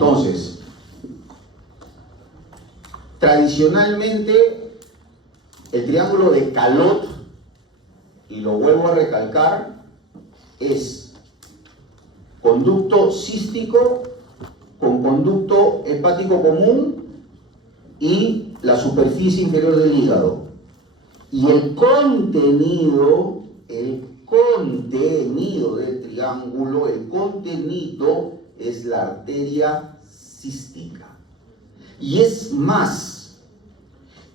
Entonces, tradicionalmente, el triángulo de Calot, y lo vuelvo a recalcar, es conducto cístico con conducto hepático común y la superficie inferior del hígado. Y el contenido del triángulo, el contenido es la arteria cística. Y es más,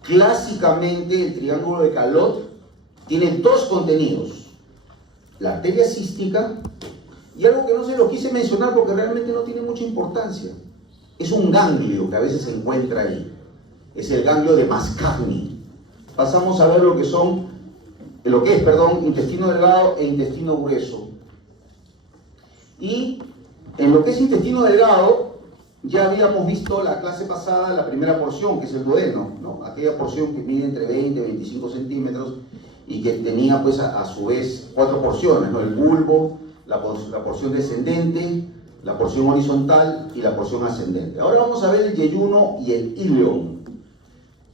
clásicamente el triángulo de Calot tiene dos contenidos: la arteria cística y algo que no se lo quise mencionar porque realmente no tiene mucha importancia. Es un ganglio que a veces se encuentra ahí. Es el ganglio de Mascagni. Pasamos a ver lo que es, intestino delgado e intestino grueso. Y en lo que es intestino delgado, ya habíamos visto la clase pasada, la primera porción, que es el duodeno, ¿no? Aquella porción que mide entre 20 y 25 centímetros y que tenía pues a su vez cuatro porciones, ¿no? El bulbo, la porción descendente, la porción horizontal y la porción ascendente. Ahora vamos a ver el yeyuno y el íleon.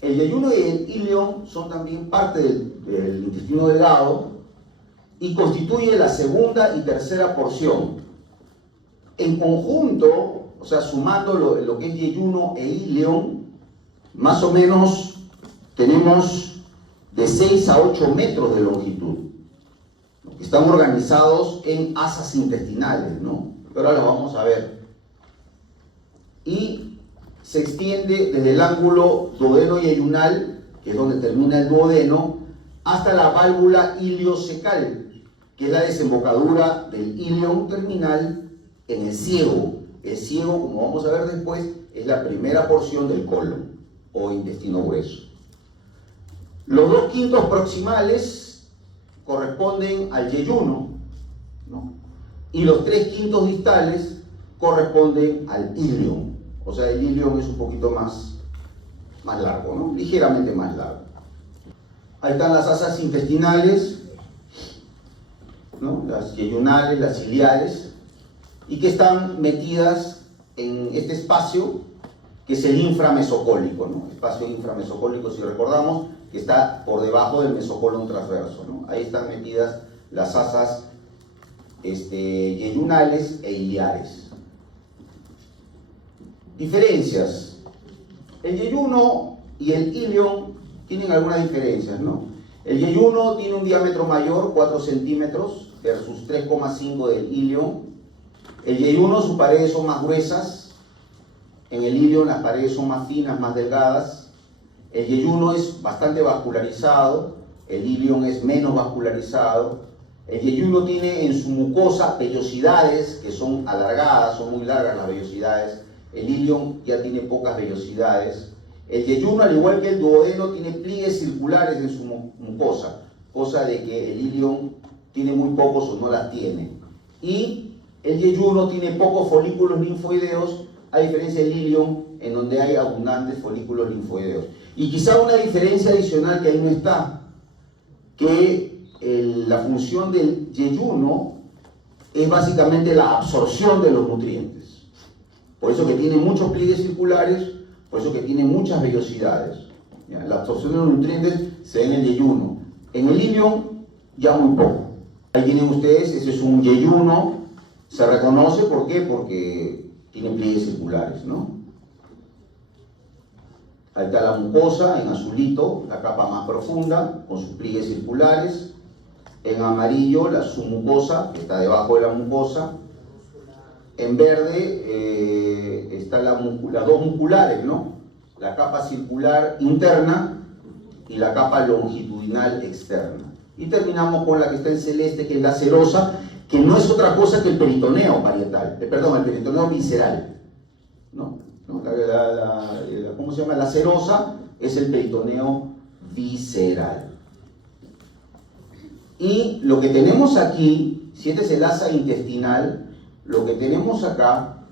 El yeyuno y el íleon son también parte del intestino delgado y constituye la segunda y tercera porción. En conjunto, o sea, sumando lo que es yeyuno e íleon, más o menos tenemos de 6 a 8 metros de longitud. Están organizados en asas intestinales, ¿no? Ahora lo vamos a ver. Y se extiende desde el ángulo duodeno-yeyunal, que es donde termina el duodeno, hasta la válvula iliocecal, que es la desembocadura del íleon terminal en el ciego. El ciego, como vamos a ver después, es la primera porción del colon o intestino grueso. Los 2/5 proximales corresponden al yeyuno, ¿no? Y los 3/5 distales corresponden al íleon. O sea, el íleon es un poquito más largo, ¿no? Ligeramente más largo. Ahí están las asas intestinales, ¿no? Las yeyunales, las ciliares, y que están metidas en este espacio que es el inframesocólico, ¿no? Espacio inframesocólico, si recordamos, que está por debajo del mesocolon transverso, ¿no? Ahí están metidas las asas yeyunales e iliares. Diferencias. El yeyuno y el íleon tienen algunas diferencias, ¿no? El yeyuno tiene un diámetro mayor, 4 centímetros, versus 3,5 del íleon. El yeyuno, sus paredes son más gruesas. En el íleon las paredes son más finas, más delgadas. El yeyuno es bastante vascularizado, el íleon es menos vascularizado. El yeyuno tiene en su mucosa vellosidades que son alargadas, son muy largas las vellosidades. El íleon ya tiene pocas vellosidades. El yeyuno, al igual que el duodeno, tiene pliegues circulares en su mucosa, cosa de que el íleon tiene muy pocos o no las tiene. Y el yeyuno tiene pocos folículos linfoideos, a diferencia del íleon, en donde hay abundantes folículos linfoideos. Y quizá una diferencia adicional que ahí no está, que la función del yeyuno es básicamente la absorción de los nutrientes. Por eso que tiene muchos pliegues circulares, por eso que tiene muchas vellosidades. ¿Ya? La absorción de los nutrientes se da en el yeyuno. En el íleon, ya muy poco. Ahí tienen ustedes, ese es un yeyuno, se reconoce, ¿por qué? Porque tiene pliegues circulares, ¿no? Ahí está la mucosa, en azulito, la capa más profunda, con sus pliegues circulares. En amarillo, la submucosa, que está debajo de la mucosa. En verde están las dos muculares, ¿no? La capa circular interna y la capa longitudinal externa. Y terminamos con la que está en celeste, que es la serosa, que no es otra cosa que el peritoneo parietal, el peritoneo visceral, ¿no? ¿Cómo se llama? La serosa es el peritoneo visceral. Y lo que tenemos aquí, si este es el asa intestinal, lo que tenemos acá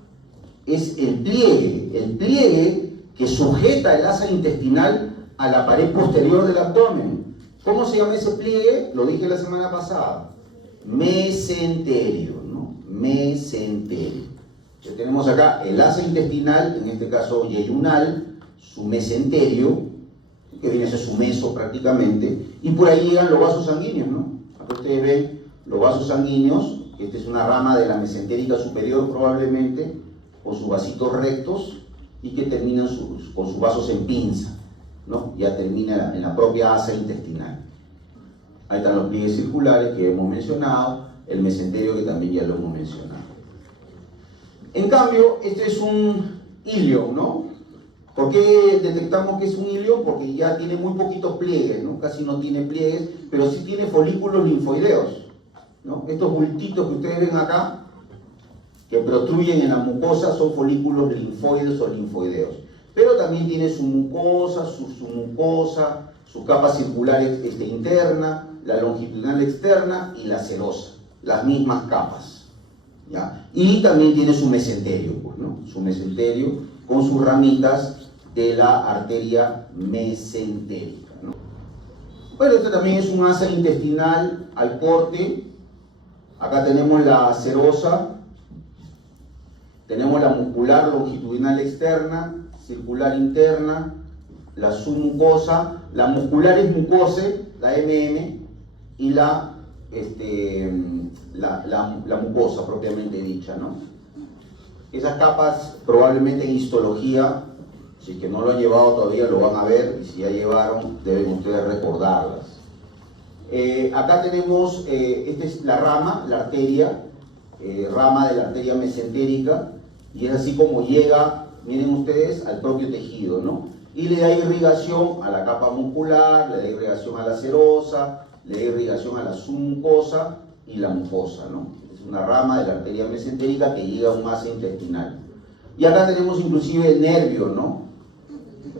es el pliegue que sujeta el asa intestinal a la pared posterior del abdomen. ¿Cómo se llama ese pliegue? Lo dije la semana pasada. Mesenterio, ¿no? Mesenterio. Tenemos acá el asa intestinal, en este caso yeyunal, su mesenterio, que viene a ser su meso prácticamente, y por ahí llegan los vasos sanguíneos, ¿no? Acá ustedes ven los vasos sanguíneos, esta es una rama de la mesentérica superior probablemente, con sus vasitos rectos, y que terminan con sus vasos en pinza, ¿no? Ya termina en la propia asa intestinal. Ahí están los pliegues circulares que hemos mencionado, el mesenterio que también ya lo hemos mencionado. En cambio, este es un ilion, ¿no? ¿Por qué detectamos que es un ilion? Porque ya tiene muy poquitos pliegues, ¿no? Casi no tiene pliegues, pero sí tiene folículos linfoideos, ¿no? Estos bultitos que ustedes ven acá, que protruyen en la mucosa, son folículos linfoides o linfoideos. Pero también tiene su mucosa, su submucosa, su capa circular interna, la longitudinal externa y la serosa, las mismas capas, ¿ya? Y también tiene su mesenterio, pues, ¿no? Su mesenterio con sus ramitas de la arteria mesentérica, ¿no? Bueno, este también es un asa intestinal al corte. Acá tenemos la serosa, tenemos la muscular longitudinal externa, circular interna, la submucosa, la muscular es mucose, la MM, y la mucosa propiamente dicha, ¿no? Esas capas probablemente en histología, si es que no lo han llevado todavía lo van a ver, y si ya llevaron deben ustedes recordarlas. Acá tenemos, esta es la rama, la arteria, rama de la arteria mesentérica, y es así como llega, miren ustedes, al propio tejido, ¿no? Y le da irrigación a la capa muscular, le da irrigación a la serosa, le da irrigación a la submucosa y la mucosa, ¿no? Es una rama de la arteria mesentérica que llega a un asa intestinal. Y acá tenemos inclusive el nervio, ¿no?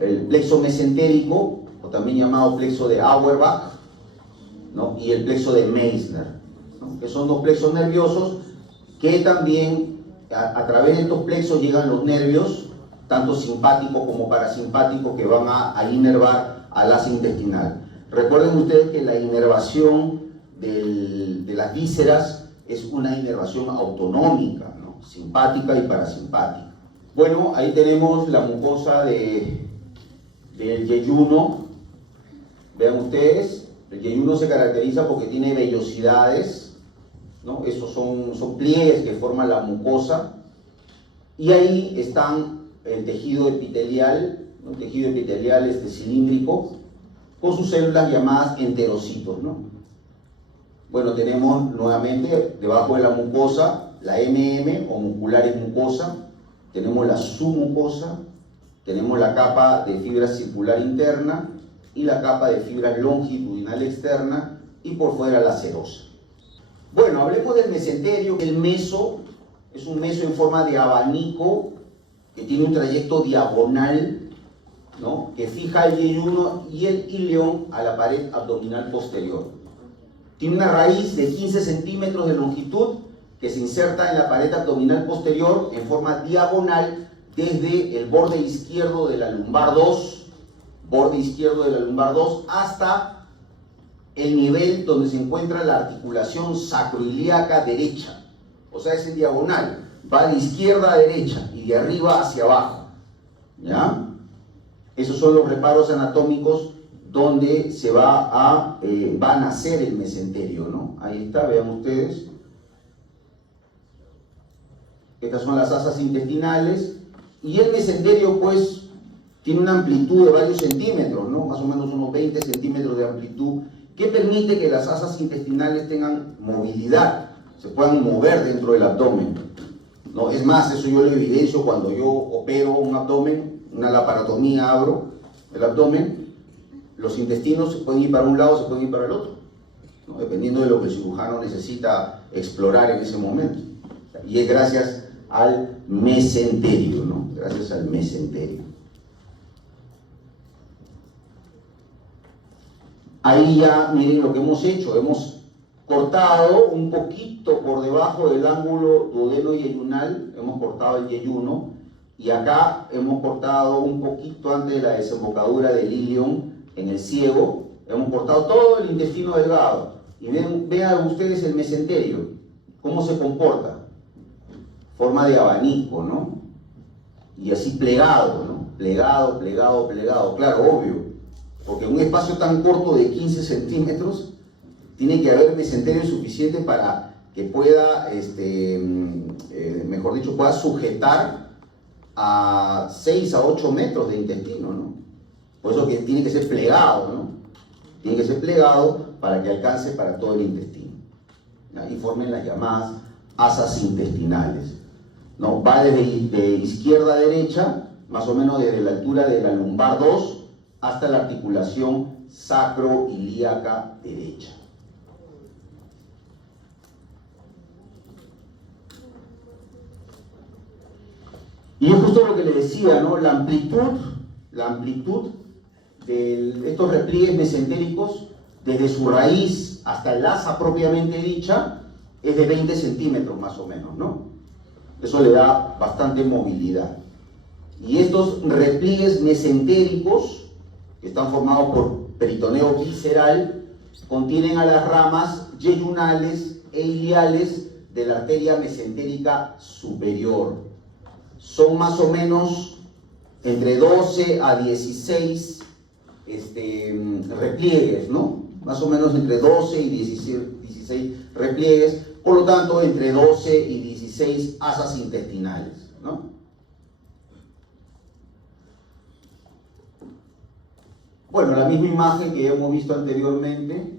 El plexo mesentérico, o también llamado plexo de Auerbach, ¿no? Y el plexo de Meissner, ¿no? Que son dos plexos nerviosos que también a través de estos plexos llegan los nervios, tanto simpáticos como parasimpáticos, que van a inervar al asa intestinal. Recuerden ustedes que la inervación de las vísceras es una inervación autonómica, ¿no? Simpática y parasimpática. Bueno, ahí tenemos la mucosa del yeyuno. Vean ustedes, el yeyuno se caracteriza porque tiene vellosidades, ¿no? Esos son pliegues que forman la mucosa, y ahí están el tejido epitelial, ¿no? El tejido epitelial cilíndrico, con sus células llamadas enterocitos, ¿no? Bueno, tenemos nuevamente debajo de la mucosa la MM o musculares mucosa, tenemos la submucosa, tenemos la capa de fibra circular interna y la capa de fibra longitudinal externa, y por fuera la serosa. Bueno, hablemos del mesenterio. El meso es un meso en forma de abanico que tiene un trayecto diagonal, ¿no? Que fija el yeyuno y el ilion a la pared abdominal posterior. Tiene una raíz de 15 centímetros de longitud que se inserta en la pared abdominal posterior en forma diagonal desde el borde izquierdo de la lumbar 2, hasta el nivel donde se encuentra la articulación sacroiliaca derecha. O sea, es en diagonal, va de izquierda a derecha y de arriba hacia abajo, ¿ya? Esos son los reparos anatómicos donde se va a nacer el mesenterio, ¿no? Ahí está, vean ustedes. Estas son las asas intestinales, y el mesenterio pues tiene una amplitud de varios centímetros, ¿no? Más o menos unos 20 centímetros de amplitud, que permite que las asas intestinales tengan movilidad, se puedan mover dentro del abdomen, ¿no? Es más, eso yo lo evidencio cuando yo opero un abdomen, una laparotomía, abro el abdomen, los intestinos se pueden ir para un lado, se pueden ir para el otro, ¿no? Dependiendo de lo que el cirujano necesita explorar en ese momento. Y es gracias al mesenterio, ¿no? Gracias al mesenterio. Ahí ya miren lo que hemos hecho, hemos cortado un poquito por debajo del ángulo duodeno-yeyunal, hemos cortado el yeyuno, y acá hemos cortado un poquito antes de la desembocadura del ilion en el ciego, hemos cortado todo el intestino delgado, y vean ustedes el mesenterio, cómo se comporta. forma de abanico, ¿no? Y así plegado, ¿no? Plegado, plegado, plegado, claro, obvio, porque en un espacio tan corto de 15 centímetros tiene que haber mesenterio suficiente para que pueda, mejor dicho, pueda sujetar a 6 a 8 metros de intestino, ¿no? Por eso que tiene que ser plegado, ¿no? Tiene que ser plegado para que alcance para todo el intestino, ¿no? Y formen las llamadas asas intestinales, ¿no? Va de izquierda a derecha, más o menos desde la altura de la lumbar 2 hasta la articulación sacroilíaca derecha. Y es justo lo que le decía, ¿no? La amplitud de estos repliegues mesentéricos, desde su raíz hasta el asa propiamente dicha, es de 20 centímetros más o menos, ¿no? Eso le da bastante movilidad. Y estos repliegues mesentéricos, que están formados por peritoneo visceral, contienen a las ramas yeyunales e iliales de la arteria mesentérica superior. Son más o menos entre 12 a 16 repliegues, ¿no? Más o menos entre 12 y 16 repliegues, por lo tanto entre 12 y 16 asas intestinales, ¿no? Bueno, la misma imagen que hemos visto anteriormente.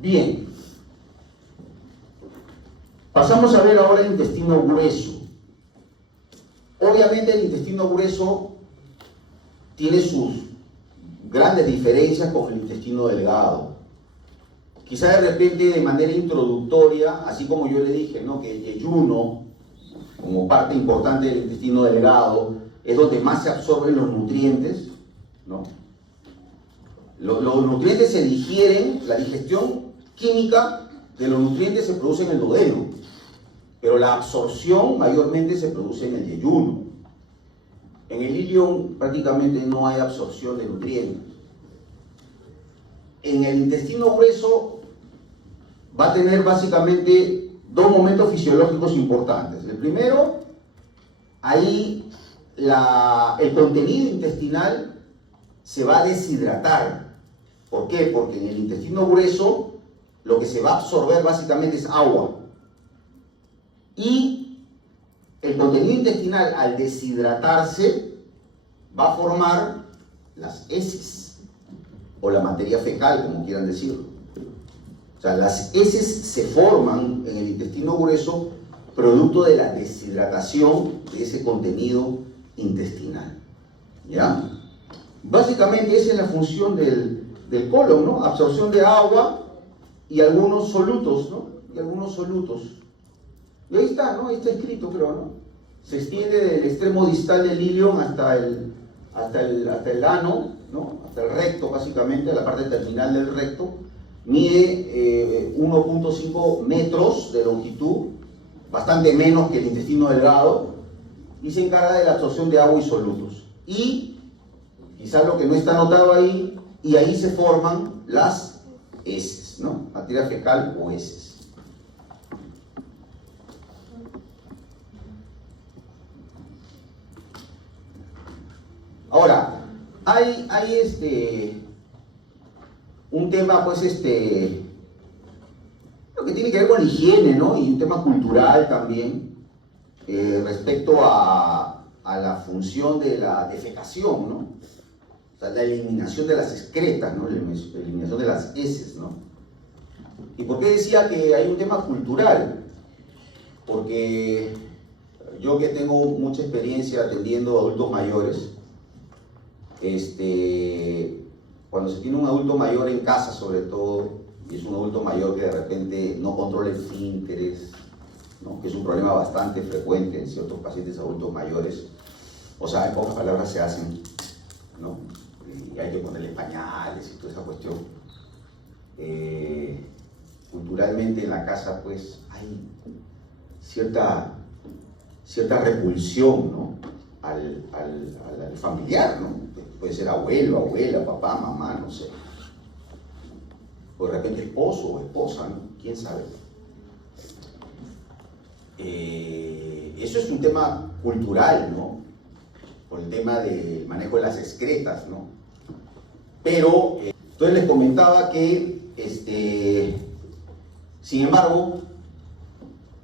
Bien. Pasamos a ver ahora el intestino grueso. Obviamente el intestino grueso tiene sus grandes diferencias con el intestino delgado. Quizá de repente de manera introductoria, así como yo le dije, ¿no?, que el yeyuno, como parte importante del intestino delgado, es donde más se absorben los nutrientes, ¿no? Los nutrientes se digieren, la digestión química de los nutrientes se produce en el duodeno, pero la absorción mayormente se produce en el yeyuno. En el ilion prácticamente no hay absorción de nutrientes. En el intestino grueso va a tener básicamente dos momentos fisiológicos importantes. El primero, ahí el contenido intestinal se va a deshidratar. ¿Por qué? Porque en el intestino grueso lo que se va a absorber básicamente es agua. Y el contenido intestinal, al deshidratarse, va a formar las heces, o la materia fecal, como quieran decirlo. O sea, las heces se forman en el intestino grueso producto de la deshidratación de ese contenido intestinal, ¿ya? Básicamente esa es la función del colon, ¿no? Absorción de agua y algunos solutos, ¿no? Y algunos solutos. Y ahí está, ¿no? Ahí está escrito, creo, ¿no? Se extiende del extremo distal del ilion hasta el ano, ¿no? Hasta el recto, básicamente, la parte terminal del recto. Mide 1.5 metros de longitud, bastante menos que el intestino delgado, y se encarga de la absorción de agua y solutos. Y quizás lo que no está anotado ahí, y ahí se forman las heces, ¿no? Materia fecal o heces. Ahora, hay un tema, pues, lo que tiene que ver con la higiene, ¿no? Y un tema cultural también, respecto a la función de la defecación, ¿no? O sea, la eliminación de las excretas, ¿no? La eliminación de las heces, ¿no? ¿Y por qué decía que hay un tema cultural? Porque yo, que tengo mucha experiencia atendiendo a adultos mayores, cuando se tiene un adulto mayor en casa, sobre todo, y es un adulto mayor que de repente no controla esfínteres, ¿no? Que es un problema bastante frecuente en ciertos pacientes adultos mayores, o sea, en pocas palabras se hacen, ¿no? Y hay que ponerle pañales y toda esa cuestión. Culturalmente en la casa, pues, hay cierta repulsión, ¿no? al familiar, ¿no? Puede ser abuelo, abuela, papá, mamá, no sé. O de repente esposo o esposa, ¿no? ¿Quién sabe? Eso es un tema cultural, ¿no? Con el tema del manejo de las excretas, ¿no? Pero, entonces les comentaba que, sin embargo,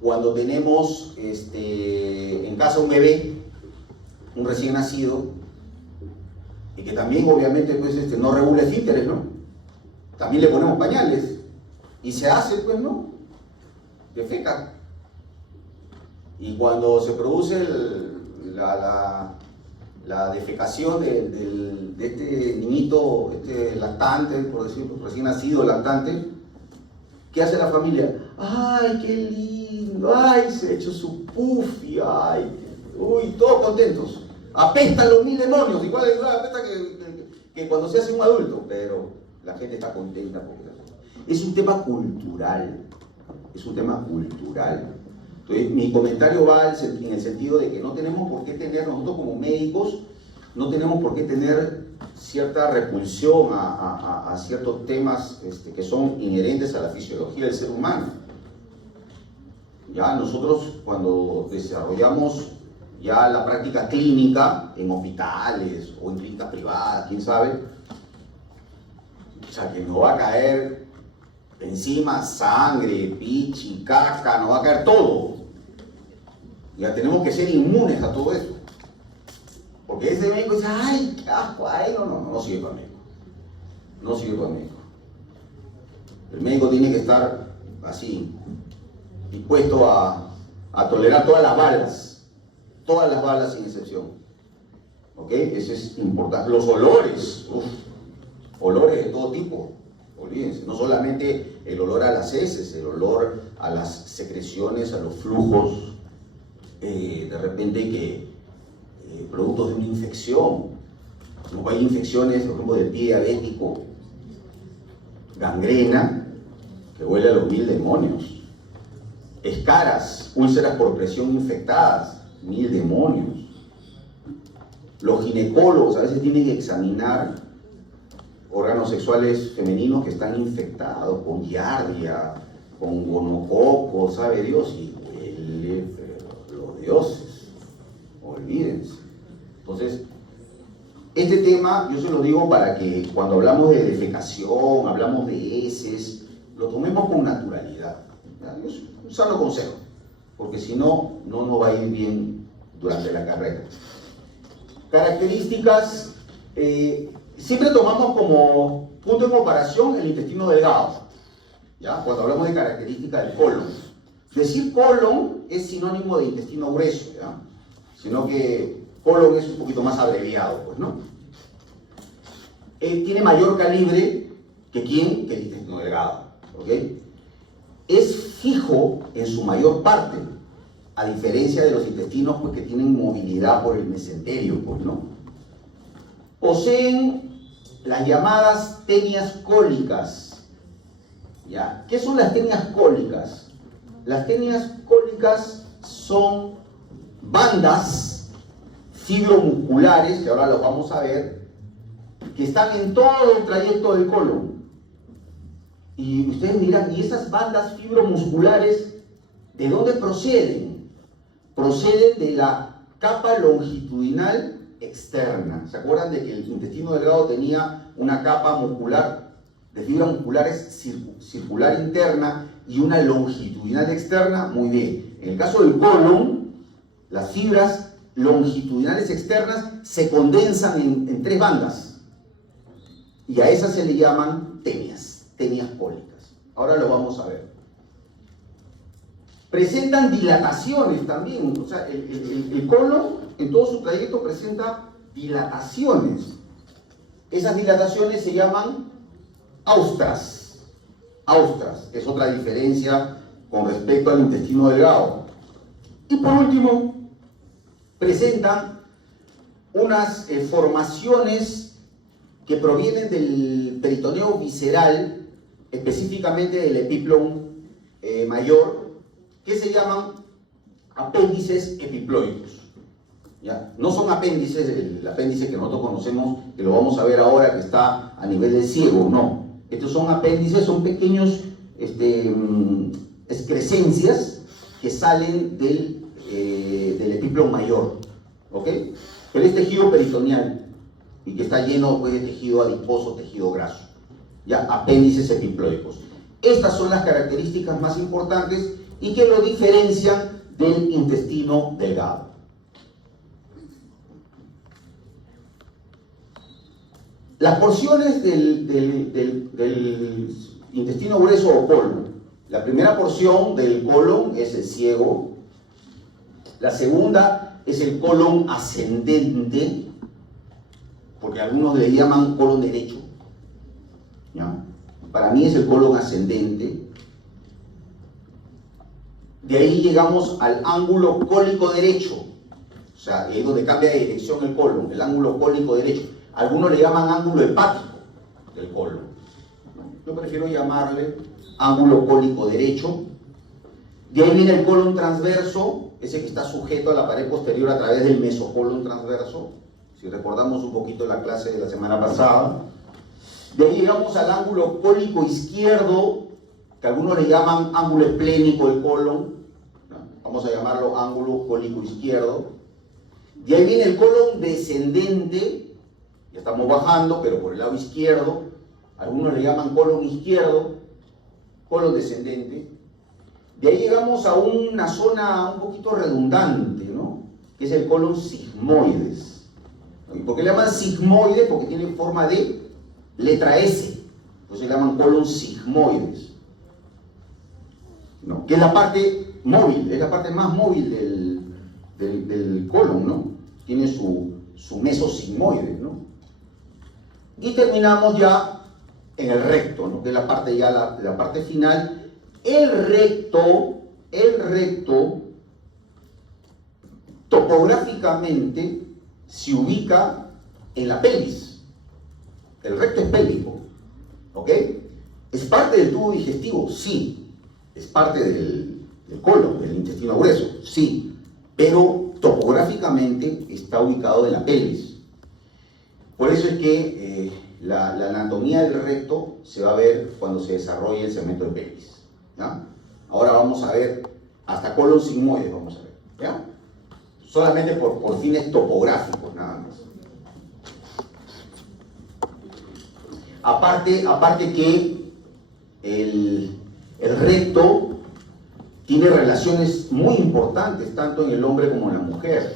cuando tenemos en casa un bebé, un recién nacido, y que también obviamente pues, no regula esfínteres, ¿no? También le ponemos pañales, y se hace, pues, ¿no? Defeca. Y cuando se produce la defecación de este niñito, lactante, por decirlo, recién nacido, lactante, ¿qué hace la familia? ¡Ay, qué lindo! ¡Ay, se ha hecho su puffy! ¡Ay! ¡Uy! Todos contentos. Apestan los 1000 demonios, igual apesta que cuando se hace un adulto, pero la gente está contenta porque es un tema cultural. Es un tema cultural. Entonces, mi comentario va en el sentido de que no tenemos por qué tener, nosotros como médicos, no tenemos por qué tener cierta repulsión a ciertos temas que son inherentes a la fisiología del ser humano. Ya nosotros cuando desarrollamos ya la práctica clínica en hospitales o en clínicas privadas, quién sabe, o sea, que nos va a caer encima sangre, pichi, caca, nos va a caer todo. Ya tenemos que ser inmunes a todo eso. Porque ese médico dice, ay, qué asco, ay, no sirve para médico. No sirve para médico. El médico tiene que estar así, dispuesto a tolerar todas las balas sin excepción. ¿Ok? Eso es importante. Los olores, olores de todo tipo. Olvídense, no solamente el olor a las heces, el olor a las secreciones, a los flujos, de repente que productos de una infección. Luego hay infecciones, por ejemplo, del pie diabético, gangrena, que huele a los 1000 demonios. Escaras, úlceras por presión infectadas, 1000 demonios. Los ginecólogos a veces tienen que examinar órganos sexuales femeninos que están infectados con giardia, con gonococo, sabe Dios, y huele, pero los dioses, olvídense. Entonces, este tema yo se lo digo para que cuando hablamos de defecación, hablamos de heces, lo tomemos con naturalidad. Es un sano consejo, porque si no, no nos va a ir bien durante la carrera. Características, siempre tomamos como punto de comparación el intestino delgado, ¿ya? Cuando hablamos de características del colon. Decir colon es sinónimo de intestino grueso, ¿ya? Sino que colon es un poquito más abreviado, pues, ¿no? Tiene mayor calibre que ¿quién? Que el intestino delgado, ¿ok? Es fijo en su mayor parte, a diferencia de los intestinos pues, que tienen movilidad por el mesenterio, pues, ¿no? Poseen las llamadas tenias cólicas, ¿ya? ¿Qué son las tenias cólicas? Las tenias cólicas son bandas fibromusculares, que ahora los vamos a ver, que están en todo el trayecto del colon. Y ustedes dirán, ¿y esas bandas fibromusculares de dónde proceden? Proceden de la capa longitudinal externa. ¿Se acuerdan de que el intestino delgado tenía una capa muscular de fibras musculares circular interna y una longitudinal externa? Muy bien. En el caso del colon, las fibras longitudinales externas se condensan en 3 bandas. Y a esas se le llaman tenias cólicas. Ahora lo vamos a ver. Presentan dilataciones también, o sea, el colon en todo su trayecto presenta dilataciones. Esas dilataciones se llaman austras. Austras, es otra diferencia con respecto al intestino delgado. Y por último, presentan unas formaciones que provienen del peritoneo visceral, específicamente del epíplon mayor, que se llaman apéndices epiploicos. ¿Ya? No son apéndices, el apéndice que nosotros conocemos, que lo vamos a ver ahora, que está a nivel del ciego, no. Estos son apéndices, son pequeños excrescencias que salen del epiplon mayor, ¿ok? Pero es tejido peritoneal y que está lleno pues, de tejido adiposo, tejido graso, ya, apéndices epiploicos. Estas son las características más importantes y que lo diferencian del intestino delgado. Las porciones del intestino grueso o colon. La primera porción del colon es el ciego. La segunda es el colon ascendente, porque algunos le llaman colon derecho, ¿ya? Para mí es el colon ascendente. De ahí llegamos al ángulo cólico derecho, o sea, es donde cambia de dirección el colon, el ángulo cólico derecho. Algunos le llaman ángulo hepático del colon. Yo prefiero llamarle ángulo cólico derecho. De ahí viene el colon transverso, ese que está sujeto a la pared posterior a través del mesocolon transverso, si recordamos un poquito la clase de la semana pasada. De ahí llegamos al ángulo cólico izquierdo, que algunos le llaman ángulo esplénico del colon, ¿no? Vamos a llamarlo ángulo cólico izquierdo. De ahí viene el colon descendente, ya estamos bajando, pero por el lado izquierdo. Algunos le llaman colon izquierdo, colon descendente. De ahí llegamos a una zona un poquito redundante, ¿no? Que es el colon sigmoides. ¿Y por qué le llaman sigmoides? Porque tiene forma de letra S. Entonces le llaman colon sigmoides, ¿no? Que es la parte móvil, es la parte más móvil del colon, ¿no? Tiene su mesosigmoide, ¿no? Y terminamos ya en el recto, ¿no? Que es la parte ya la parte final. El recto topográficamente se ubica en la pelvis. El recto es pélvico, ¿ok? ¿Es parte del tubo digestivo? Sí. ¿Es parte del colon, del intestino grueso? Sí. Pero topográficamente está ubicado en la pelvis. Por eso es que la anatomía del recto se va a ver cuando se desarrolle el segmento de pelvis, ¿ya? Ahora vamos a ver hasta colon sigmoides, vamos a ver, ¿ya? Solamente por fines topográficos, nada más. Aparte que el recto tiene relaciones muy importantes, tanto en el hombre como en la mujer.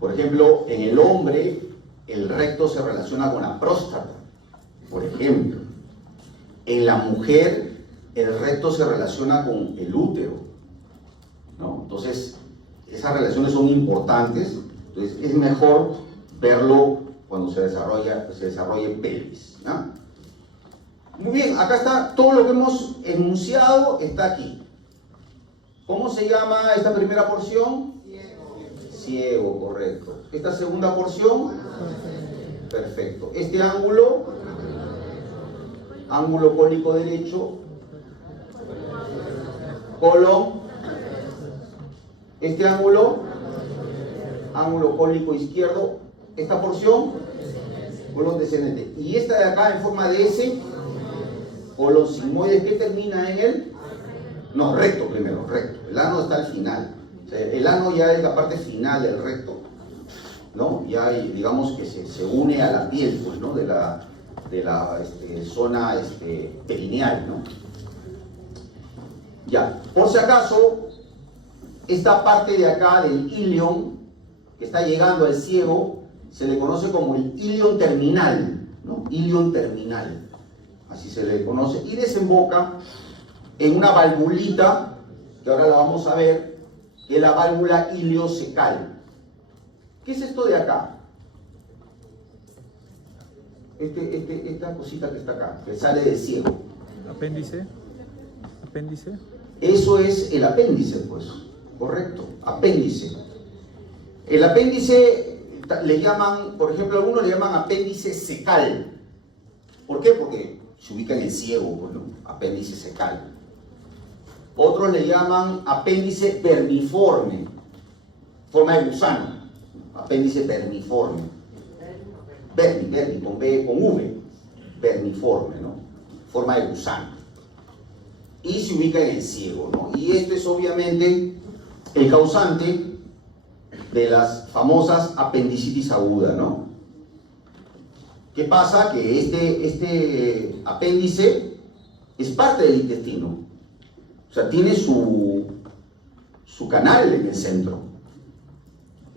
Por ejemplo, en el hombre, el recto se relaciona con la próstata, por ejemplo. En la mujer, el recto se relaciona con el útero, ¿no? Entonces, esas relaciones son importantes. Entonces, es mejor verlo cuando se desarrolle pelvis, ¿no? Muy bien, acá está todo lo que hemos enunciado, está aquí. ¿Cómo se llama esta primera porción? Ciego, correcto. Esta segunda porción, perfecto. Este ángulo, ángulo cólico derecho, colon. Este ángulo, ángulo cólico izquierdo. Esta porción, colon descendente. Y esta de acá en forma de S, colon sigmoide, ¿qué termina en él? No, recto primero, recto. El ano está al final. O sea, el ano ya es la parte final del recto, ¿no? Ya digamos que se une a la piel, pues, ¿no? De la zona perineal, ¿no? Ya, por si acaso, esta parte de acá del ilion, que está llegando al ciego, se le conoce como el ilion terminal, ¿no? Ilion terminal, así se le conoce, y desemboca en una valvulita, que ahora la vamos a ver, que es la válvula iliocecal. ¿Qué es esto de acá? Esta cosita que está acá, que sale del ciego. ¿Apéndice? ¿Apéndice? Eso es el apéndice, pues. Correcto, apéndice. El apéndice le llaman, por ejemplo, algunos le llaman apéndice secal. ¿Por qué? Porque se ubica en el ciego, pues, ¿no? Apéndice secal. Otros le llaman apéndice vermiforme, forma de gusano, apéndice vermiforme. Vermi, con B, con V, vermiforme, ¿no? Forma de gusano. Y se ubica en el ciego, ¿no? Y esto es obviamente el causante de las famosas apendicitis aguda, ¿no? ¿Qué pasa? Que este apéndice es parte del intestino, o sea, tiene su canal en el centro,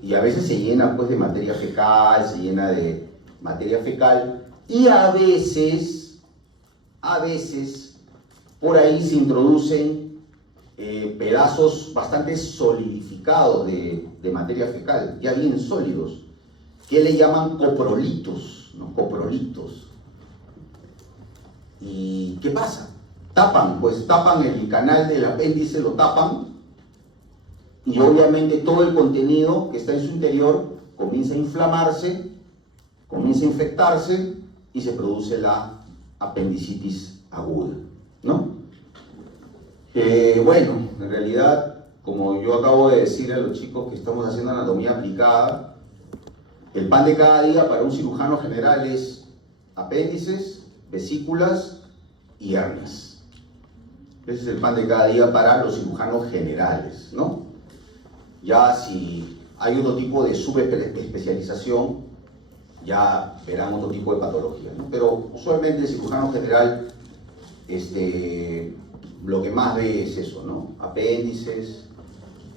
y a veces se llena pues de materia fecal, y a veces por ahí se introducen pedazos bastante solidificados de materia fecal, ya bien sólidos, que le llaman coprolitos, ¿no? Coprolitos. ¿Y qué pasa? Tapan el canal del apéndice, lo tapan, y obviamente todo el contenido que está en su interior comienza a inflamarse, comienza a infectarse, y se produce la apendicitis aguda, ¿no? Bueno, en realidad, como yo acabo de decir a los chicos que estamos haciendo anatomía aplicada, el pan de cada día para un cirujano general es apéndices, vesículas y hernias. Ese es el pan de cada día para los cirujanos generales, ¿no? Ya si hay otro tipo de subespecialización, ya verán otro tipo de patología, ¿no? Pero usualmente el cirujano general, lo que más ve es eso, ¿no? Apéndices,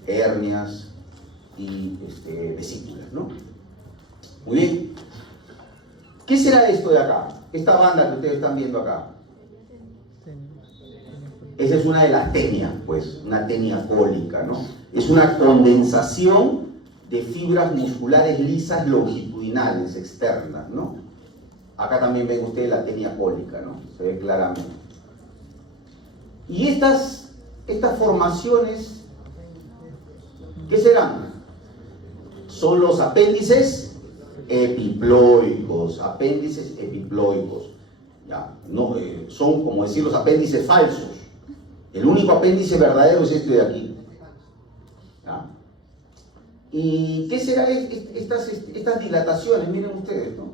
hernias y vesículas, ¿no? Muy bien. ¿Qué será esto de acá? Esta banda que ustedes están viendo acá. Esa es una de las tenias, pues, una tenia cólica, ¿no? Es una condensación de fibras musculares lisas longitudinales externas, ¿no? Acá también ven ustedes la tenia cólica, ¿no? Se ve claramente. Y estas formaciones, ¿qué serán? Son los apéndices epiploicos, ¿ya? No, son como decir los apéndices falsos. El único apéndice verdadero es este de aquí, ¿ya? ¿Y qué serán estas dilataciones? Miren ustedes, ¿no?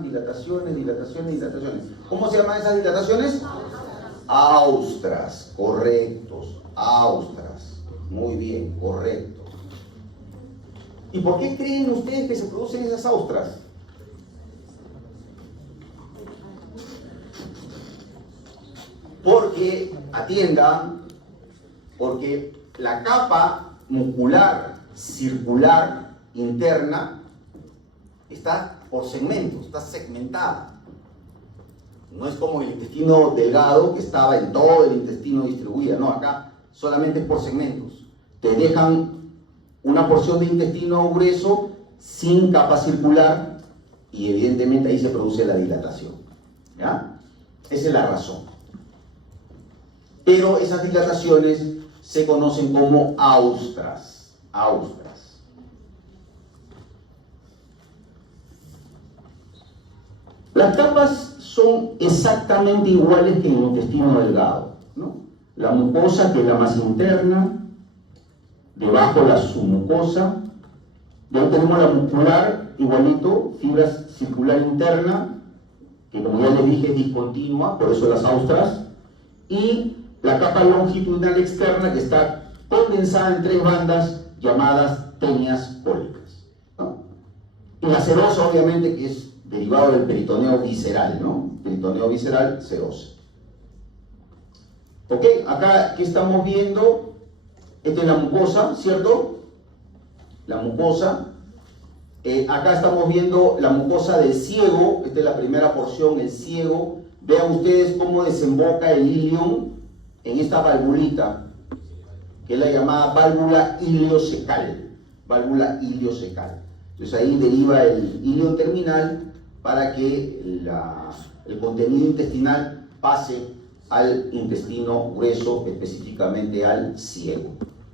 Dilataciones. ¿Cómo se llaman esas dilataciones? Austras, correctos, austras. Muy bien, correcto. ¿Y por qué creen ustedes que se producen esas austras? Porque, atiendan, porque la capa muscular circular interna está por segmentos, está segmentada. No es como el intestino delgado que estaba en todo el intestino distribuida, no, acá solamente es por segmentos. Te dejan una porción de intestino grueso sin capa circular y evidentemente ahí se produce la dilatación, ¿ya? Esa es la razón. Pero esas dilataciones se conocen como austras. Las capas son exactamente iguales que en el intestino delgado, ¿no? La mucosa, que es la más interna, debajo la submucosa, luego tenemos la muscular, igualito, fibra circular interna, que como ya les dije es discontinua, por eso las austras, y la capa longitudinal externa que está condensada en 3 bandas llamadas tenias cólicas, ¿no? Y la serosa, obviamente, que es derivado del peritoneo visceral, ¿no? Peritoneo visceral, serosa. ¿Ok? Acá, ¿qué estamos viendo? Esta es la mucosa, ¿cierto? La mucosa. Acá estamos viendo la mucosa del ciego. Esta es la primera porción, el ciego. Vean ustedes cómo desemboca el ilion en esta valvulita, que es la llamada válvula iliocecal. Válvula iliocecal. Entonces ahí deriva el ilion terminal para que el contenido intestinal pase al intestino grueso, específicamente al ciego,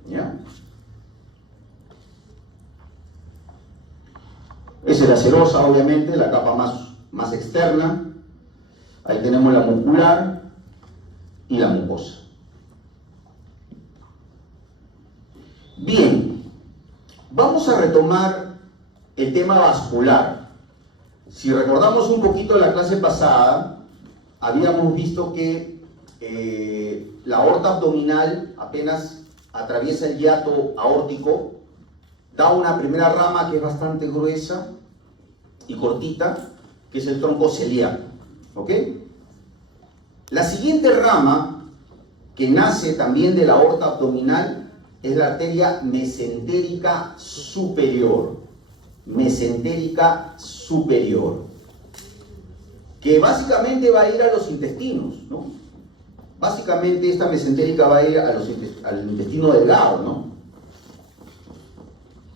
¿ya? Esa es la serosa, obviamente, la capa más externa. Ahí tenemos la muscular y la mucosa. Bien, vamos a retomar el tema vascular. Si recordamos un poquito la clase pasada, habíamos visto que la aorta abdominal apenas atraviesa el hiato aórtico, da una primera rama que es bastante gruesa y cortita, que es el tronco celiaco, ¿ok? La siguiente rama, que nace también de la aorta abdominal, es la arteria mesentérica superior. Mesentérica superior, que básicamente va a ir a los intestinos, ¿no? Básicamente esta mesentérica va a ir al intestino delgado, ¿no?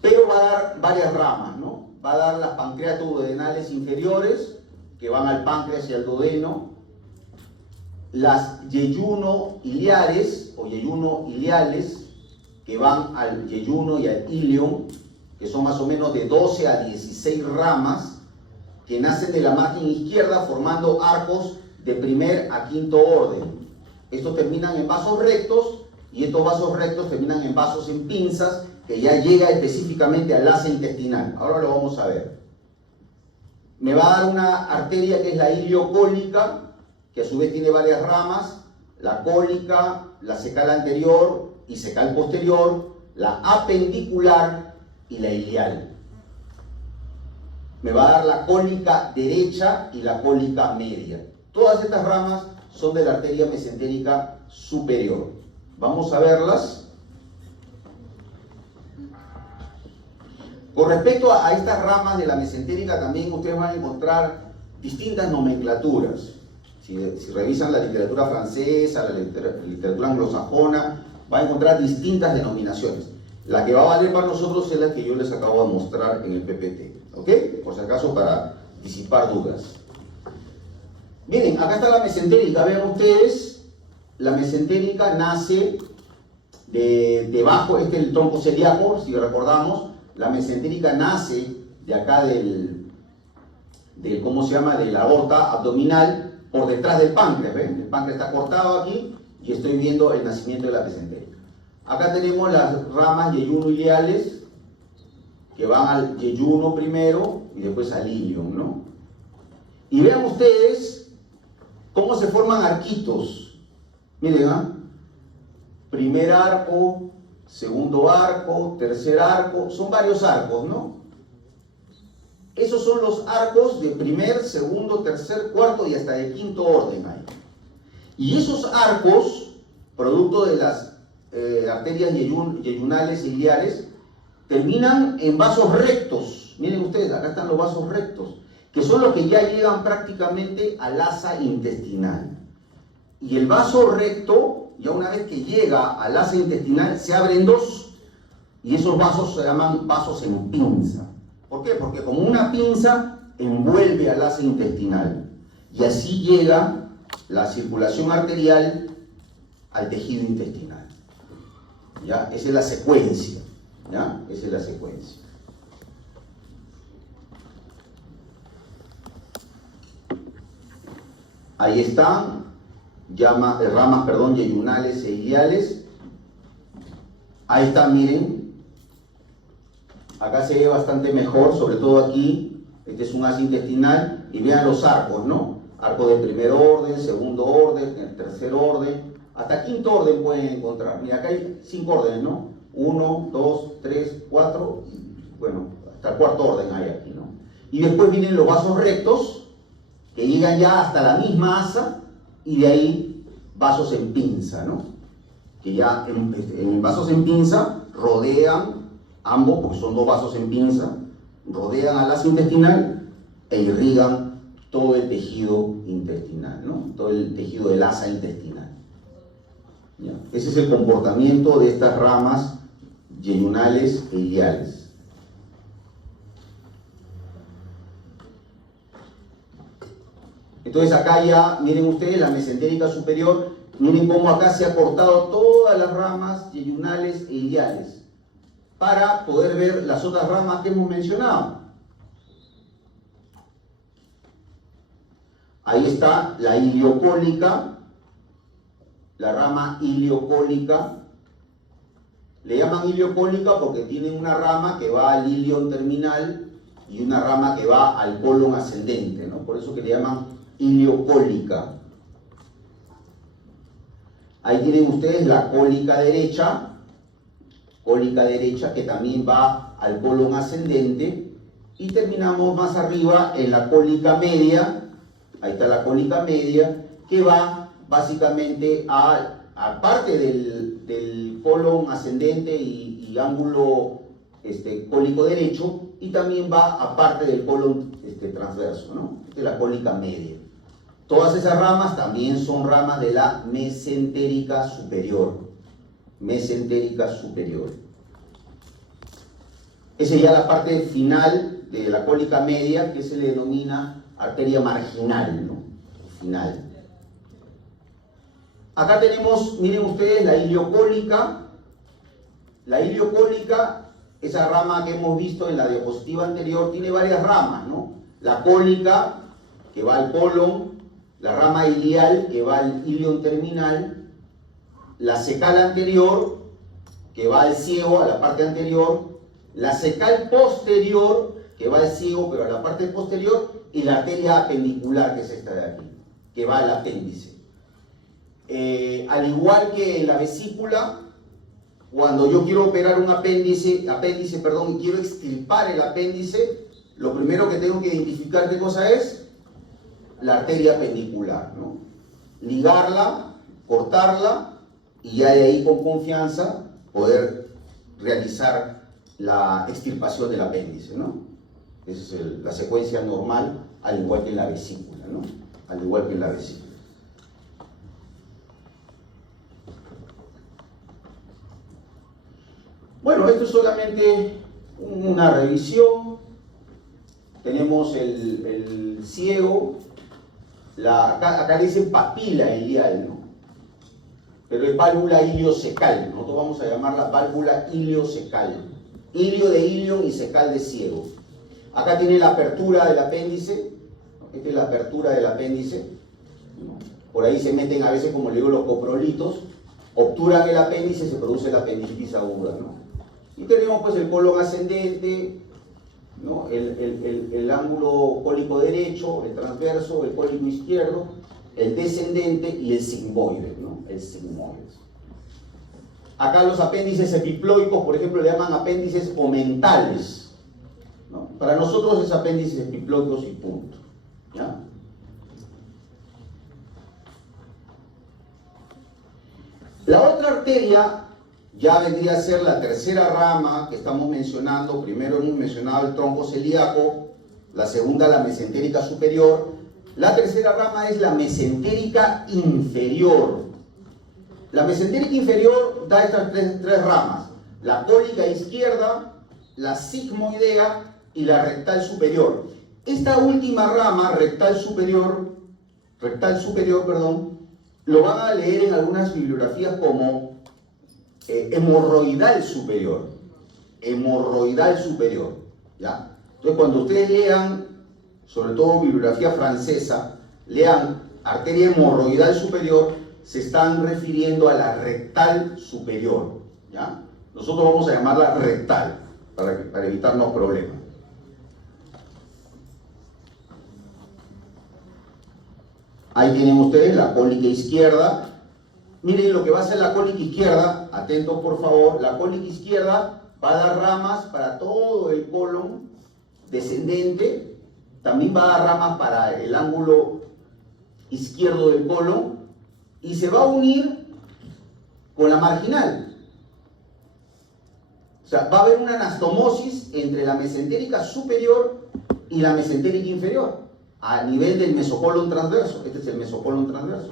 Pero va a dar varias ramas, ¿no? Va a dar las pancreatoduodenales inferiores, que van al páncreas y al duodeno, las yeyuno-iliares o yeyuno-iliales, que van al yeyuno y al ilion, que son más o menos de 12 a 16 ramas, que nacen de la margen izquierda formando arcos de primer a quinto orden. Estos terminan en vasos rectos y estos vasos rectos terminan en vasos en pinzas, que ya llega específicamente al asa intestinal. Ahora lo vamos a ver. Me va a dar una arteria que es la iliocólica, que a su vez tiene varias ramas: la cólica, la secal anterior y secal posterior, la apendicular y la ilial. Me va a dar la cólica derecha y la cólica media. Todas estas ramas son de la arteria mesentérica superior. Vamos a verlas. Con respecto a estas ramas de la mesentérica, también ustedes van a encontrar distintas nomenclaturas. Si revisan la literatura francesa, la literatura anglosajona, van a encontrar distintas denominaciones. La que va a valer para nosotros es la que yo les acabo de mostrar en el PPT, ¿ok? Por si acaso, para disipar dudas. Miren, acá está la mesentérica. Vean ustedes, la mesentérica nace debajo, este es el tronco celíaco, si recordamos. La mesentérica nace de acá ¿cómo se llama?, de la aorta abdominal, por detrás del páncreas, ¿ven? El páncreas está cortado aquí y estoy viendo el nacimiento de la mesentérica. Acá tenemos las ramas yeyuno-iliales, que van al yeyuno primero y después al ilion, ¿no? Y vean ustedes cómo se forman arquitos. Miren, ¿ah? Primer arco, segundo arco, tercer arco, son varios arcos, ¿no? Esos son los arcos de primer, segundo, tercer, cuarto y hasta de quinto orden ahí. Y esos arcos, producto de las arterias yeyunales y iliares, terminan en vasos rectos. Miren ustedes, acá están los vasos rectos, que son los que ya llegan prácticamente al asa intestinal. Y el vaso recto, ya una vez que llega al asa intestinal, se abren dos, y esos vasos se llaman vasos en pinza. ¿Por qué? Porque como una pinza envuelve al asa intestinal, y así llega la circulación arterial al tejido intestinal. ¿Ya? Esa es la secuencia. ¿Ya? Esa es la secuencia. Ahí están ramas, yeyunales e iliales. Ahí está, miren. Acá se ve bastante mejor, sobre todo aquí. Este es un asa intestinal. Y vean los arcos, ¿no? Arco de primer orden, segundo orden, tercer orden. Hasta quinto orden pueden encontrar. Mira, acá hay 5 órdenes, ¿no? 1, 2, 3, 4. Bueno, hasta el cuarto orden hay aquí, ¿no? Y después vienen los vasos rectos, que llegan ya hasta la misma asa, y de ahí vasos en pinza, ¿no? Que ya en vasos en pinza rodean ambos, porque son dos vasos en pinza, rodean al asa intestinal e irrigan todo el tejido intestinal, ¿no? Todo el tejido del asa intestinal. ¿Ya? Ese es el comportamiento de estas ramas yeyunales e iliales. Entonces acá ya, miren ustedes, la mesentérica superior, miren cómo acá se ha cortado todas las ramas yeyunales e iliales para poder ver las otras ramas que hemos mencionado. Ahí está la iliocólica, la rama iliocólica. Le llaman iliocólica porque tienen una rama que va al ilion terminal y una rama que va al colon ascendente, ¿no? Por eso que le llaman iliocólica. Ahí tienen ustedes la cólica derecha cólica derecha, que también va al colon ascendente, y terminamos más arriba en la cólica media. Ahí está la cólica media, que va básicamente a parte del colon ascendente y ángulo cólico derecho, y también va a parte del colon transverso, ¿no? Esta es la cólica media. Todas esas ramas también son ramas de la mesentérica superior. Mesentérica superior. Esa es ya la parte final de la cólica media, que se le denomina arteria marginal, ¿no? Final. Acá tenemos, miren ustedes, la iliocólica. La iliocólica, esa rama que hemos visto en la diapositiva anterior, tiene varias ramas, ¿no? La cólica, que va al colon, la rama ilial, que va al ilion terminal, la secal anterior, que va al ciego, a la parte anterior, la secal posterior, que va al ciego, pero a la parte posterior, y la arteria apendicular, que es esta de aquí, que va al apéndice. Al igual que en la vesícula, cuando yo quiero operar un apéndice, y quiero extirpar el apéndice, lo primero que tengo que identificar qué cosa es la arteria apendicular, ¿no? Ligarla, cortarla, y ya de ahí con confianza poder realizar la extirpación del apéndice, ¿no? Esa es la secuencia normal, al igual que en la vesícula, ¿no? Al igual que en la vesícula. Bueno, esto es solamente una revisión. Tenemos el ciego, acá le dicen papila ilial, ¿no? Pero es válvula iliocecal. Nosotros vamos a llamarla válvula iliocecal. Ilio de ilion y cecal de ciego. Acá tiene la apertura del apéndice. Esta es la apertura del apéndice. Por ahí se meten a veces, como le digo, los coprolitos. Obturan el apéndice y se produce la apendicitis aguda, ¿no? Y tenemos pues el colon ascendente, ¿no? El ángulo cólico derecho, el transverso, el cólico izquierdo, el descendente y el sigmoide, ¿no? El sigmoide. Acá los apéndices epiploicos, por ejemplo, le llaman apéndices omentales, ¿no? Para nosotros es apéndices epiploicos y punto, ¿ya? La otra arteria ya vendría a ser la tercera rama que estamos mencionando. Primero hemos mencionado el tronco celíaco, la segunda la mesentérica superior. La tercera rama es la mesentérica inferior. La mesentérica inferior da estas tres ramas: la cólica izquierda, la sigmoidea y la rectal superior. Esta última rama, rectal superior, lo van a leer en algunas bibliografías como hemorroidal superior. Hemorroidal superior, ¿ya? Entonces, cuando ustedes lean, sobre todo bibliografía francesa, lean arteria hemorroidal superior, se están refiriendo a la rectal superior, ¿ya? Nosotros vamos a llamarla rectal, para evitarnos problemas. Ahí tienen ustedes la cólica izquierda. Miren lo que va a hacer la cólica izquierda, atentos por favor. La cólica izquierda va a dar ramas para todo el colon descendente, también va a dar ramas para el ángulo izquierdo del colon, y se va a unir con la marginal. O sea, va a haber una anastomosis entre la mesentérica superior y la mesentérica inferior, a nivel del mesocolon transverso. Este es el mesocolon transverso.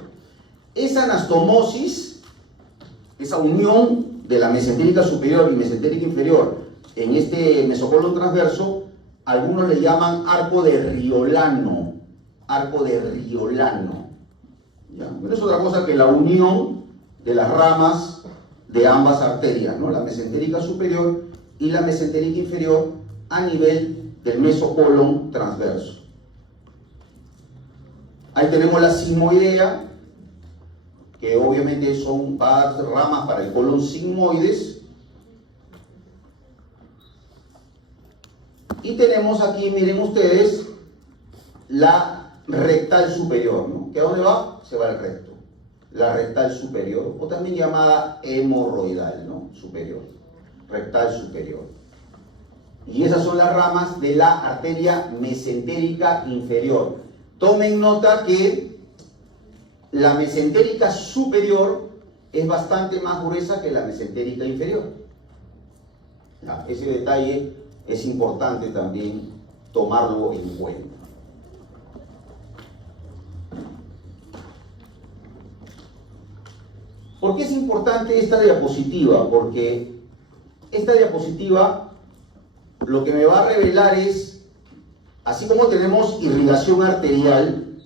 Esa anastomosis, esa unión de la mesentérica superior y mesentérica inferior en este mesocolon transverso, algunos le llaman arco de Riolano. Arco de Riolano. ¿Ya? No es otra cosa que la unión de las ramas de ambas arterias, ¿no? La mesentérica superior y la mesentérica inferior a nivel del mesocolon transverso. Ahí tenemos la sigmoidea, que obviamente son ramas para el colon sigmoides. Y tenemos aquí, miren ustedes, la rectal superior, ¿no? ¿Que a dónde va? Se va al recto. La rectal superior, o también llamada hemorroidal, ¿no? Superior. rectal superior. Y esas son las ramas de la arteria mesentérica inferior. Tomen nota que la mesentérica superior es bastante más gruesa que la mesentérica inferior. Ya, ese detalle es importante también tomarlo en cuenta. ¿Por qué es importante esta diapositiva? Porque esta diapositiva lo que me va a revelar es, así como tenemos irrigación arterial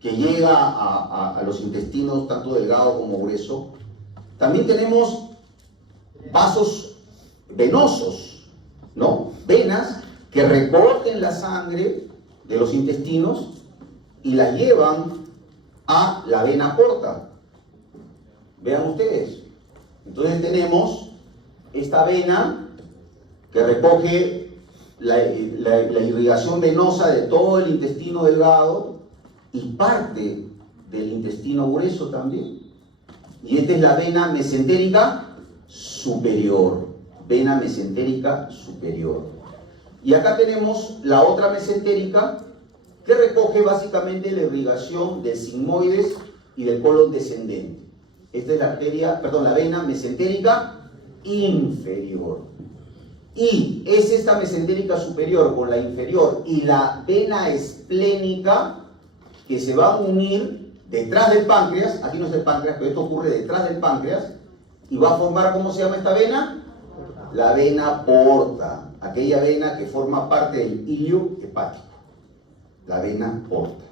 que llega a los intestinos, tanto delgado como grueso, también tenemos vasos venosos, ¿no? Venas que recogen la sangre de los intestinos y la llevan a la vena porta. Vean ustedes. Entonces tenemos esta vena que recoge la irrigación venosa de todo el intestino delgado y parte del intestino grueso también. Y esta es la vena mesentérica superior. Vena mesentérica superior. Y acá tenemos la otra mesentérica que recoge básicamente la irrigación del sigmoides y del colon descendente. Esta es la arteria, perdón, la vena mesentérica inferior. Y es esta mesentérica superior con la inferior y la vena esplénica que se va a unir detrás del páncreas. Aquí no es el páncreas, pero esto ocurre detrás del páncreas y va a formar, ¿cómo se llama esta vena? La vena porta, aquella vena que forma parte del hilio hepático. La vena porta.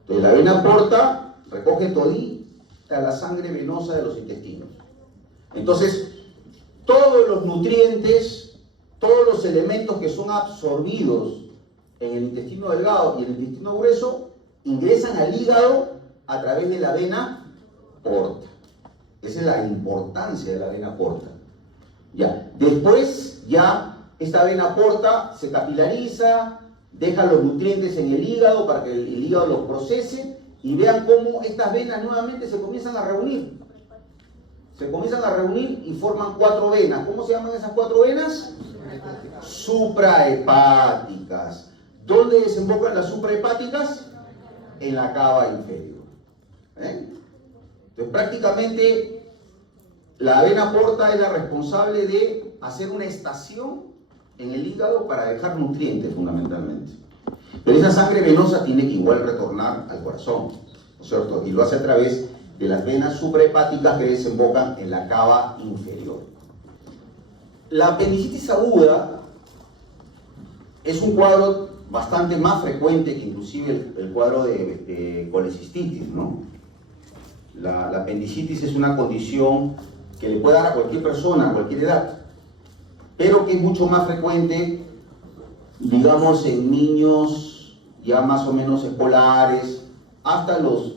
Entonces la vena porta recoge todita la sangre venosa de los intestinos. Entonces, todos los nutrientes, todos los elementos que son absorbidos en el intestino delgado y el intestino grueso, ingresan al hígado a través de la vena porta. Esa es la importancia de la vena porta. Ya. Después, ya esta vena porta se capilariza, deja los nutrientes en el hígado para que el hígado los procese. Y vean cómo estas venas nuevamente se comienzan a reunir. Se comienzan a reunir y forman 4 venas. ¿Cómo se llaman esas 4 venas? Suprahepáticas. ¿Dónde desembocan las suprahepáticas? En la cava inferior. Entonces prácticamente la vena porta es la responsable de hacer una estación en el hígado para dejar nutrientes fundamentalmente. Pero esa sangre venosa tiene que igual retornar al corazón, ¿no es cierto? Y lo hace a través de las venas suprahepáticas que desembocan en la cava inferior. La apendicitis aguda es un cuadro bastante más frecuente que inclusive el cuadro de colecistitis, ¿no? La apendicitis es una condición que le puede dar a cualquier persona, a cualquier edad, pero que es mucho más frecuente, digamos, en niños ya más o menos escolares, hasta los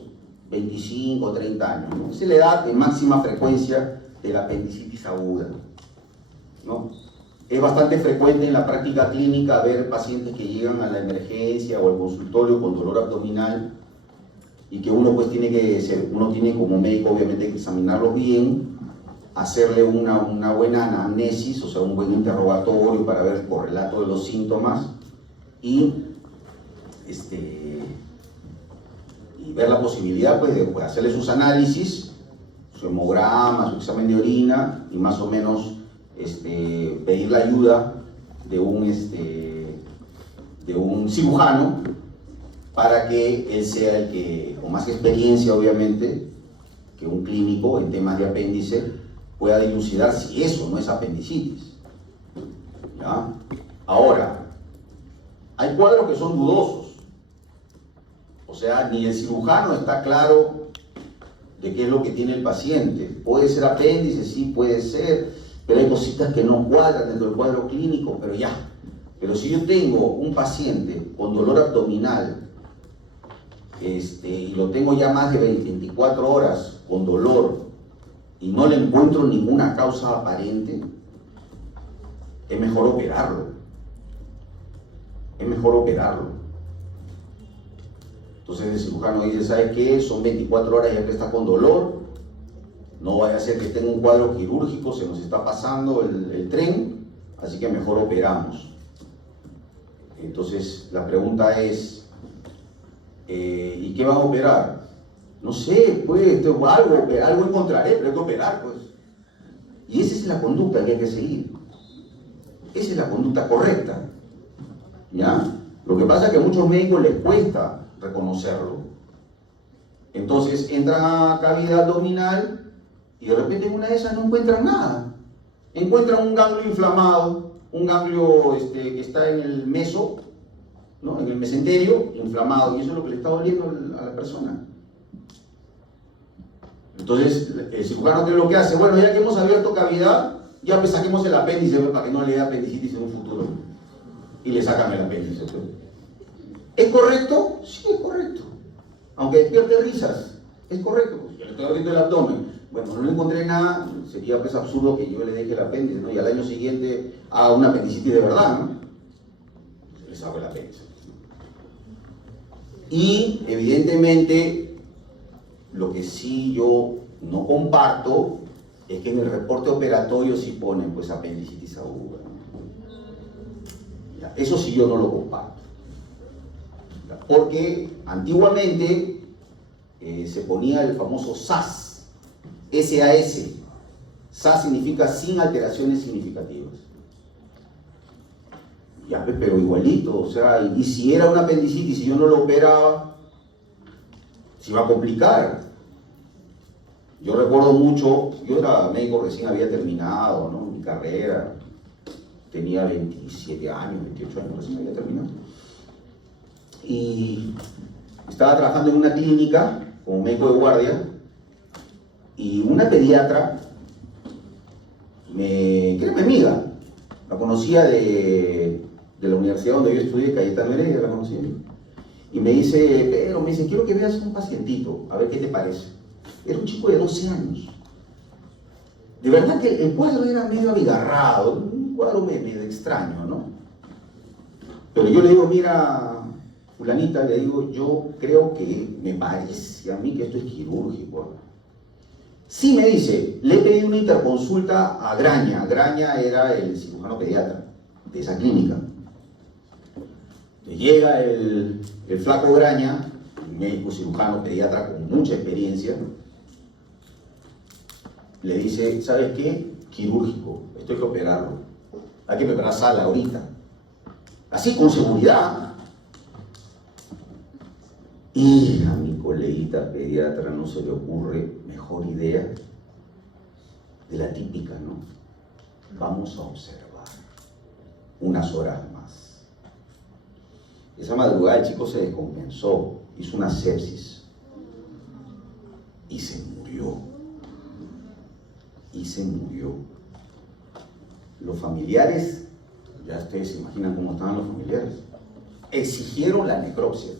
25 o 30 años, ¿no? Esa es la edad de máxima frecuencia de la apendicitis aguda, ¿no? Es bastante frecuente en la práctica clínica ver pacientes que llegan a la emergencia o al consultorio con dolor abdominal y que uno pues uno tiene como médico obviamente que examinarlos bien, hacerle una buena anamnesis, o sea, un buen interrogatorio para ver el correlato de los síntomas y ver la posibilidad pues, de hacerle sus análisis, su hemograma, su examen de orina y más o menos pedir la ayuda de un cirujano para que él sea el que, con más experiencia obviamente que un clínico en temas de apéndice, pueda dilucidar si eso no es apendicitis. ¿Ya? Ahora, hay cuadros que son dudosos. O sea, ni el cirujano está claro de qué es lo que tiene el paciente. Puede ser apéndice, sí, puede ser, pero hay cositas que no cuadran dentro del cuadro clínico, pero ya. Pero si yo tengo un paciente con dolor abdominal y lo tengo ya más de 24 horas con dolor y no le encuentro ninguna causa aparente, es mejor operarlo. Es mejor operarlo. Entonces el cirujano dice, ¿sabes qué? Son 24 horas ya que está con dolor, No vaya a ser que tenga un cuadro quirúrgico, se nos está pasando el tren, así que mejor operamos. Entonces la pregunta es, ¿y qué van a operar? No sé, pues algo encontraré, pero hay que operar, pues. Y esa es la conducta que hay que seguir. Esa es la conducta correcta. ¿Ya? Lo que pasa es que a muchos médicos les cuesta reconocerlo. Entonces entran a cavidad abdominal y de repente en una de esas no encuentran nada. Encuentran un ganglio inflamado, un ganglio que está en el meso, ¿no? En el mesenterio, inflamado, y eso es lo que le está doliendo a la persona. Entonces el cirujano, ¿qué es lo que hace? Bueno, ya que hemos abierto cavidad, ya pues saquemos el apéndice para que no le dé apendicitis en un futuro. Y le sacan el apéndice. ¿Es correcto? Sí, es correcto. Aunque despierte risas, es correcto. Yo le estoy abriendo el abdomen. Bueno, no le encontré nada, sería pues absurdo que yo le deje el apéndice, ¿no? Y al año siguiente haga una apendicitis de verdad, ¿no? Le saco el apéndice. Y evidentemente, lo que sí yo no comparto es que en el reporte operatorio sí ponen pues apendicitis aguda. Ya, eso sí yo no lo comparto. Ya, porque antiguamente se ponía el famoso SAS, SAS. SAS significa sin alteraciones significativas. Ya, pero igualito, o sea, y si era una apendicitis y yo no lo operaba, se iba a complicar. Yo recuerdo mucho, yo era médico, recién había terminado, ¿no? Mi carrera, tenía 27 años, 28 años, recién había terminado. Y estaba trabajando en una clínica como médico de guardia y una pediatra, que era mi amiga, la conocía de la universidad donde yo estudié, Cayetano Heredia, la conocía. Y me dice, Pedro, quiero que veas un pacientito, a ver qué te parece. Era un chico de 12 años. De verdad que el cuadro era medio abigarrado, un cuadro medio extraño, ¿no? Pero yo le digo, mira, fulanita, le digo, yo creo que me parece a mí que esto es quirúrgico. Sí, me dice, le he pedido una interconsulta a Graña. Graña era el cirujano pediatra de esa clínica. Llega el flaco Graña, un médico cirujano pediatra con mucha experiencia, le dice, ¿sabes qué? Quirúrgico, esto hay que operarlo. Hay que preparar sala ahorita. Así, con seguridad. Y a mi coleguita pediatra no se le ocurre mejor idea de la típica, ¿no? Vamos a observar unas horas más. Esa madrugada el chico se descompensó, hizo una sepsis y se murió. Los familiares, ya ustedes se imaginan cómo estaban los familiares, exigieron la necropsia.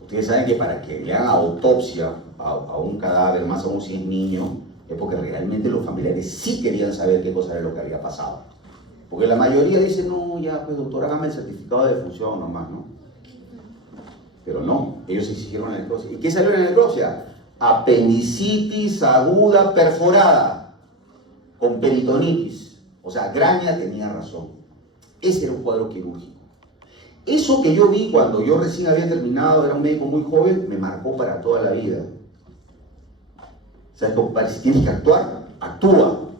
Ustedes saben que para que le hagan autopsia a un cadáver, más aún si es niño, es porque realmente los familiares sí querían saber qué cosa era lo que había pasado. Porque la mayoría dice, no, ya, pues doctor, hágame el certificado de defunción nomás, ¿no? Pero no, ellos exigieron la necropsia. ¿Y qué salió en la necropsia? Apendicitis aguda perforada, con peritonitis. O sea, Graña tenía razón. Ese era un cuadro quirúrgico. Eso que yo vi cuando yo recién había terminado, era un médico muy joven, me marcó para toda la vida. O sea, si tienes que actuar, actúa.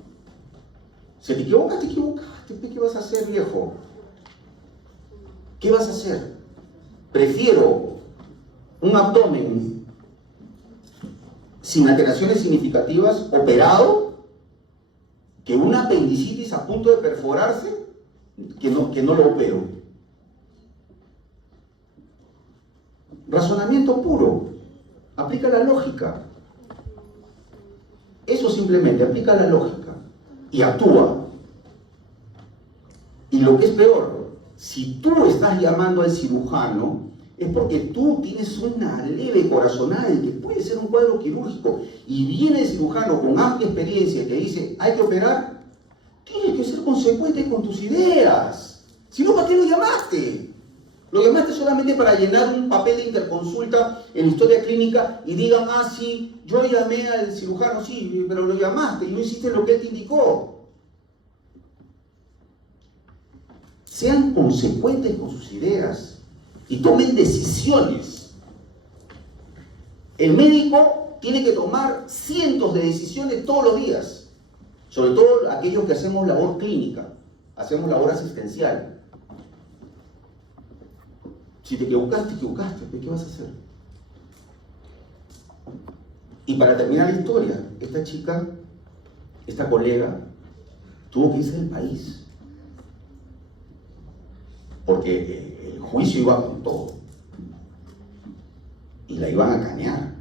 Si te equivocaste, ¿qué vas a hacer, viejo? ¿Qué vas a hacer? Prefiero un abdomen sin alteraciones significativas, operado, que una apendicitis a punto de perforarse, que no lo opero. Razonamiento puro, aplica la lógica. Eso simplemente, aplica la lógica y actúa. Y lo que es peor, si tú estás llamando al cirujano, es porque tú tienes una leve corazonada de que puede ser un cuadro quirúrgico y viene el cirujano con amplia experiencia que dice, hay que operar, tienes que ser consecuente con tus ideas. Si no, ¿para qué lo llamaste? Lo llamaste solamente para llenar un papel de interconsulta en historia clínica y digan, ah, sí, yo llamé al cirujano, sí, pero lo llamaste y no hiciste lo que él te indicó. Sean consecuentes con sus ideas y tomen decisiones. El médico tiene que tomar cientos de decisiones todos los días, sobre todo aquellos que hacemos labor clínica, hacemos labor asistencial. Si te equivocaste, ¿qué vas a hacer? Y para terminar la historia, esta chica, esta colega, tuvo que irse del país. Porque el juicio iba con todo. Y la iban a cañar.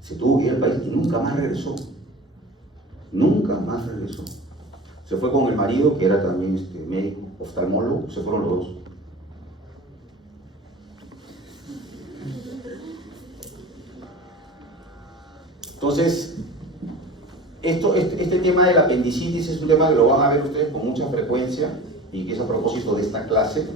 Se tuvo que ir al país y nunca más regresó. Nunca más regresó. Se fue con el marido, que era también médico, oftalmólogo, se fueron los dos. Entonces, este tema de la apendicitis es un tema que lo van a ver ustedes con mucha frecuencia y que es a propósito de esta clase.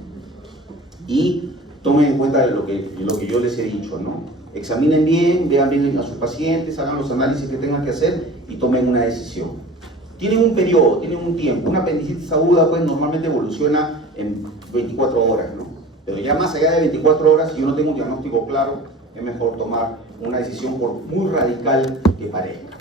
Y tomen en cuenta lo que yo les he dicho, ¿no? Examinen bien, vean bien a sus pacientes, hagan los análisis que tengan que hacer y tomen una decisión. Tienen un periodo, tienen un tiempo. Una apendicitis aguda pues normalmente evoluciona en 24 horas, ¿no? Pero ya más allá de 24 horas, si yo no tengo un diagnóstico claro, es mejor tomar una decisión por muy radical que parezca.